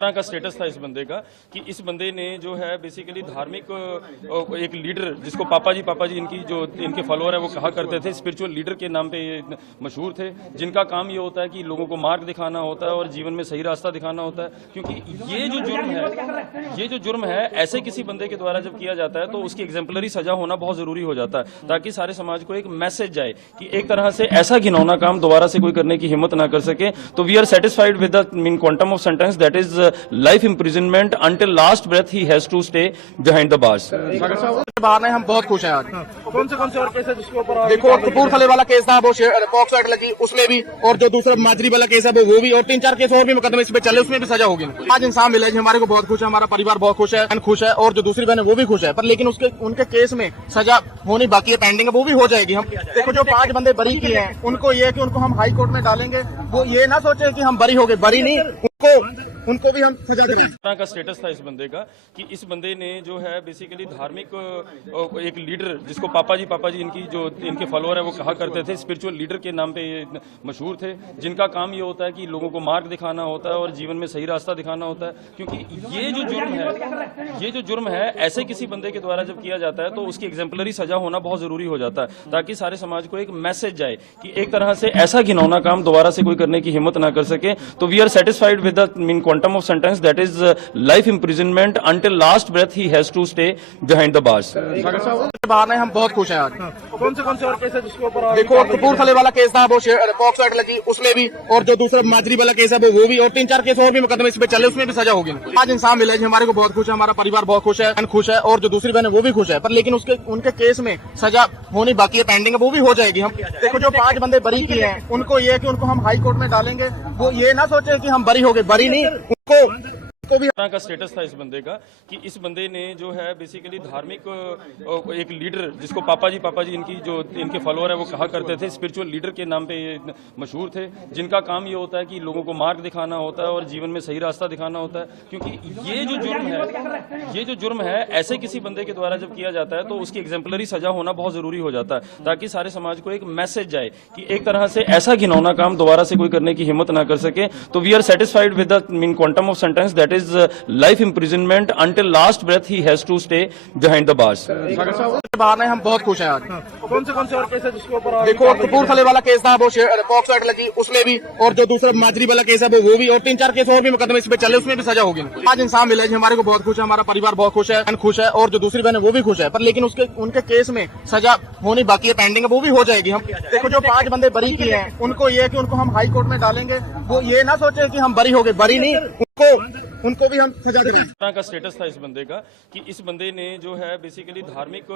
तरह का स्टेटस था इस बंदे का कि इस बंदे ने जो है बेसिकली धार्मिक एक लीडर जिसको पापा जी इनकी जो इनके फॉलोअर है वो कहा करते थे, स्पिरिचुअल लीडर के नाम पे ये मशहूर थे, जिनका काम ये होता है कि लोगों को मार्ग दिखाना होता है और जीवन में सही रास्ता दिखाना होता है। क्योंकि ये जो जुर्म है ऐसे किसी बंदे के द्वारा जब किया जाता है तो उसकी एग्जाम्पलरी सजा होना बहुत जरूरी हो जाता है, ताकि सारे समाज को एक मैसेज जाए कि एक तरह से ऐसा घिनौना काम दोबारा से कोई करने की हिम्मत ना कर सके। तो we are satisfied with the mean quantum of sentence that is लाइफ imprisonment until last breath he has to stay behind the bars। बाहर नहीं, हम बहुत खुश हैं आज। कौन से और केस है जिसके ऊपर देखो, कपूरथले वाला केस था वो पॉक्सो एक्ट लगी उसमें भी, और जो दूसरा माजरी वाला केस है वो भी, और 3-4 केस और भी मुकदमे इस पे चले उसमें भी सजा होगी। आज इंसान मिले जी, हमारे को बहुत खुश है, हमारा परिवार बहुत खुश है और जो दूसरी बहन है वो भी खुश है, पर लेकिन उनके केस में सजा होनी बाकी है, पेंडिंग है, वो भी हो जाएगी। हम देखो जो 5 बंदे बरी किए हैं उनको ये है कि उनको हम हाई कोर्ट में डालेंगे, वो ये ना सोचे कि हम बरी हो गए, बरी नहीं, उनको भी हम सजा देंगे। तरह का स्टेटस था इस बंदे का कि इस बंदे ने जो है बेसिकली धार्मिक एक लीडर जिसको पापा जी इनकी जो इनके फॉलोअर है वो कहा करते थे, स्पिरिचुअल लीडर के नाम पे ये मशहूर थे, जिनका काम ये होता है कि लोगों को मार्ग दिखाना होता है और जीवन में सही रास्ता दिखाना होता है। क्योंकि ये जो जुर्म है ऐसे किसी बंदे के द्वारा जब किया जाता है तो उसकी एग्जाम्पलरी सजा होना बहुत जरूरी हो जाता है, ताकि सारे समाज को एक मैसेज जाए कि एक तरह से ऐसा घिनौना काम दोबारा से कोई करने की हिम्मत ना कर सके। तो we are satisfied with the mean quantum of sentence that is life imprisonment until last breath he has to stay behind the bars। बाहर नहीं, हम बहुत खुश हैं आज। कौन से और केस है जिसके ऊपर देखो, कपूरथले वाला केस था वो पॉक्सो एक्ट लगी उसमें भी, और जो दूसरा माजरी वाला केस है वो भी, और 3-4 केस और भी मुकदमे इस पे चले उसमें भी सजा होगी। आज इंसान मिले जी, हमारे को बहुत खुश है, हमारा परिवार बहुत खुश है और जो दूसरी बहन है वो भी खुश है, पर लेकिन उनके केस में सजा होनी बाकी है, पेंडिंग है, वो भी हो जाएगी। हम देखो जो 5 बंदे बरी किए हैं उनको ये है कि उनको हम हाई कोर्ट में डालेंगे, वो ये ना सोचे कि हम बरी हो गए, बरी नहीं, उनको भी। तरह का स्टेटस था इस बंदे का कि इस बंदे ने जो है बेसिकली धार्मिक एक लीडर जिसको पापा जी इनकी जो इनके फॉलोअर है वो कहा करते थे, स्पिरिचुअल लीडर के नाम पे ये मशहूर थे, जिनका काम ये होता है कि लोगों को मार्ग दिखाना होता है और जीवन में सही रास्ता दिखाना होता है। क्योंकि ये जो जुर्म है ऐसे किसी बंदे के द्वारा जब किया जाता है तो उसकी एग्जाम्पलरी सजा होना बहुत जरूरी हो जाता है, ताकि सारे समाज को एक मैसेज जाए कि एक तरह से ऐसा घिनौना काम दोबारा से कोई करने की हिम्मत ना कर सके। तो we are satisfied with the mean quantum of sentence that is life imprisonment until last breath he has to stay behind the bars। बाहर नहीं, हम बहुत खुश हैं आज। कौन से और केस है जिसके ऊपर देखो, कपूरथले वाला केस था वो पॉक्सो एक्ट लगी उसमें भी, और जो दूसरा माजरी वाला केस है वो भी, और 3-4 केस और भी मुकदमे इस पे चले उसमें भी सजा होगी। आज इंसान मिले जी, हमारे को बहुत खुश है, हमारा परिवार बहुत खुश है और जो दूसरी बहन है वो भी खुश है, पर लेकिन उनके केस में सजा होनी बाकी है, पेंडिंग है, वो भी हो जाएगी। हम देखो जो 5 बंदे बरी किए हैं उनको ये है कि उनको हम हाई कोर्ट में डालेंगे, वो ये ना सोचे कि हम बरी हो गए, बरी नहीं, उनको भी हम सजा देंगे। तरह का स्टेटस था इस बंदे का कि इस बंदे ने जो है बेसिकली धार्मिक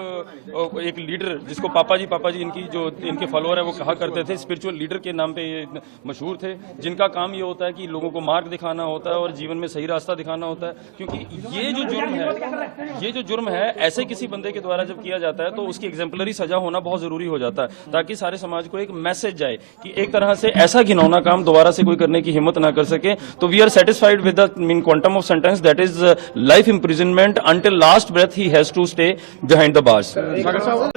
एक लीडर जिसको पापा जी इनकी जो इनके फॉलोअर है वो कहा करते थे, स्पिरिचुअल लीडर के नाम पे ये मशहूर थे, जिनका काम ये होता है कि लोगों को मार्ग दिखाना होता है और जीवन में सही रास्ता दिखाना होता है। क्योंकि ये जो जुर्म है ऐसे किसी बंदे के द्वारा जब किया जाता है तो उसकी एग्जाम्पलरी सजा होना बहुत जरूरी हो जाता है, ताकि सारे समाज को एक मैसेज जाए कि एक तरह से ऐसा घिनौना काम दोबारा से कोई करने की हिम्मत ना कर सके। तो we are satisfied with the mean quantum of sentence that is life imprisonment until last breath he has to stay behind the bars।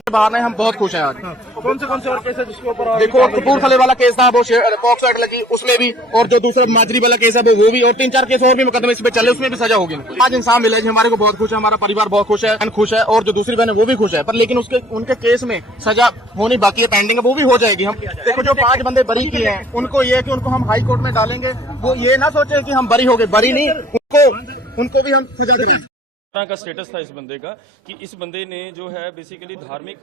बाहर नहीं, हम बहुत खुश हैं आज। कौन से और केस है जिसके ऊपर देखो, कपूरथले वाला केस था वो पॉक्सो एक्ट लगी उसमें भी, और जो दूसरा माजरी वाला केस है वो भी, और 3-4 केस और भी मुकदमे इस पे चले उसमें भी सजा होगी। आज इंसान मिले जी, हमारे को बहुत खुश है, हमारा परिवार बहुत खुश है और जो दूसरी बहन है वो भी खुश है, पर लेकिन उनके केस में सजा होनी बाकी है, पेंडिंग है, वो भी हो जाएगी। हम देखो जो 5 बंदे बरी किए हैं उनको ये है कि उनको हम हाई कोर्ट में डालेंगे, वो ये ना सोचे कि हम बरी हो गए, बरी नहीं, उनको भी हम सजा देंगे। तरह का स्टेटस था इस बंदे का कि इस बंदे ने जो है बेसिकली धार्मिक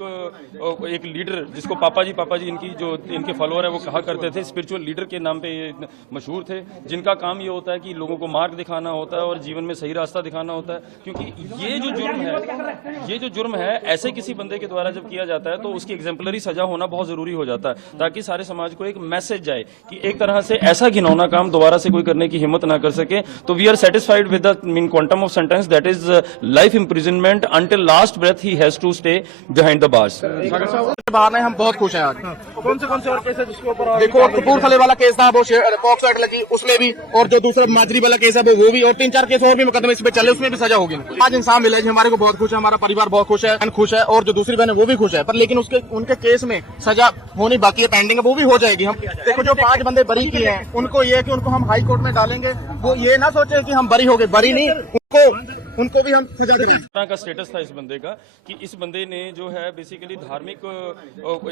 एक लीडर जिसको पापा जी इनकी जो इनके फॉलोअर है वो कहा करते थे, स्पिरिचुअल लीडर के नाम पे ये मशहूर थे, जिनका काम ये होता है कि लोगों को मार्ग दिखाना होता है और जीवन में सही रास्ता दिखाना होता है। क्योंकि ये जो जुर्म है ऐसे किसी बंदे के द्वारा जब किया जाता है तो उसकी एग्जाम्पलरी सजा होना बहुत जरूरी हो जाता है, ताकि सारे समाज को एक मैसेज जाए कि एक तरह से ऐसा घिनौना काम दोबारा से कोई करने की हिम्मत ना कर सके। तो we are satisfied with the mean quantum of sentence that is life imprisonment until last breath he has to stay behind the bars. बाहर नहीं, हम बहुत खुश हैं आज। कौन से और केस है जिसके ऊपर आज देखो कपूरथले वाला केस था, वो पॉक्सो एक्ट लगी उसमें भी, और जो दूसरा माजरी वाला केस है वो भी, और 3-4 केस और भी मुकदमे इस पे चले, उसमें भी सजा होगी। आज इंसान मिला जी, हमारे को बहुत खुश है, हमारा परिवार बहुत खुश है, खुश है, और जो दूसरी बहन है वो भी खुश है, पर लेकिन उनके केस में सजा होनी बाकी है, पेंडिंग है, वो भी हो जाएगी। हम देखो जो 5 बंदे बरी किए हैं, उनको ये है कि उनको हम हाई कोर्ट में डालेंगे, वो ये ना सोचे कि हम बरी हो गए, बरी नहीं, उनको भी हम सजा देंगे। तरह का स्टेटस था इस बंदे का कि इस बंदे ने जो है बेसिकली धार्मिक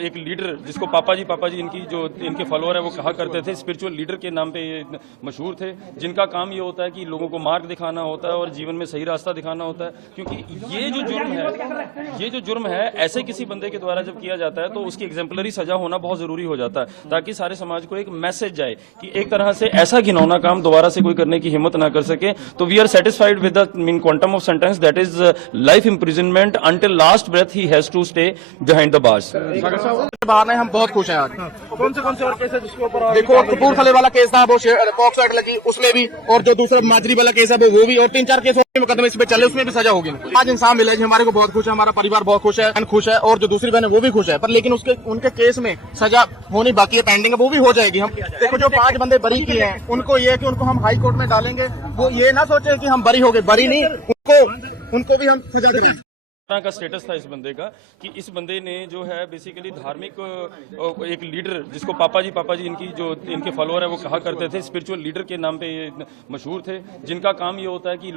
एक लीडर, जिसको पापा जी इनकी जो इनके फॉलोअर है वो कहा करते थे, स्पिरिचुअल लीडर के नाम पे ये मशहूर थे, जिनका काम ये होता है कि लोगों को मार्ग दिखाना होता है और जीवन में सही रास्ता दिखाना होता है। क्योंकि ये जो जुर्म है ऐसे किसी बंदे के द्वारा जब किया जाता है तो उसकी एग्जाम्पलरी सजा होना बहुत जरूरी हो जाता है, ताकि सारे समाज को एक मैसेज जाए कि एक तरह से ऐसा घिनौना काम दोबारा से कोई करने की हिम्मत ना कर सके। तो we are satisfied with the mean quantum of sentence, that is life imprisonment until last breath he has to stay behind the bars. बाहर नहीं, हम बहुत खुश हैं आज। कौन से और केस है जिसके ऊपर आज देखो कपूरथले वाला केस था, वो पॉक्सो एक्ट लगी उसमें भी, और जो दूसरा माजरी वाला केस है वो भी, और 3-4 केस और भी मुकदमे इस पे चले, उसमें भी सजा होगी। आज इंसान मिला जी, हमारे को बहुत खुश है, हमारा परिवार बहुत खुश है, और जो दूसरी बहन है वो भी खुश है, पर लेकिन उनके केस में सजा होनी बाकी है, पेंडिंग है, वो भी हो जाएगी। हम देखो जो 5 बंदे बरी किए हैं, उनको ये है कि उनको हम हाई कोर्ट में डालेंगे, वो ये ना सोचे कि हम बरी हो गए, बरी नहीं, उनको भी हम सजा देंगे। तरह का स्टेटस था इस बंदे का कि इस बंदे ने जो है बेसिकली धार्मिक एक लीडर, जिसको पापा जी इनकी जो इनके फॉलोअर है वो कहा करते थे, स्पिरिचुअल लीडर के नाम पे ये मशहूर थे, जिनका काम ये होता है कि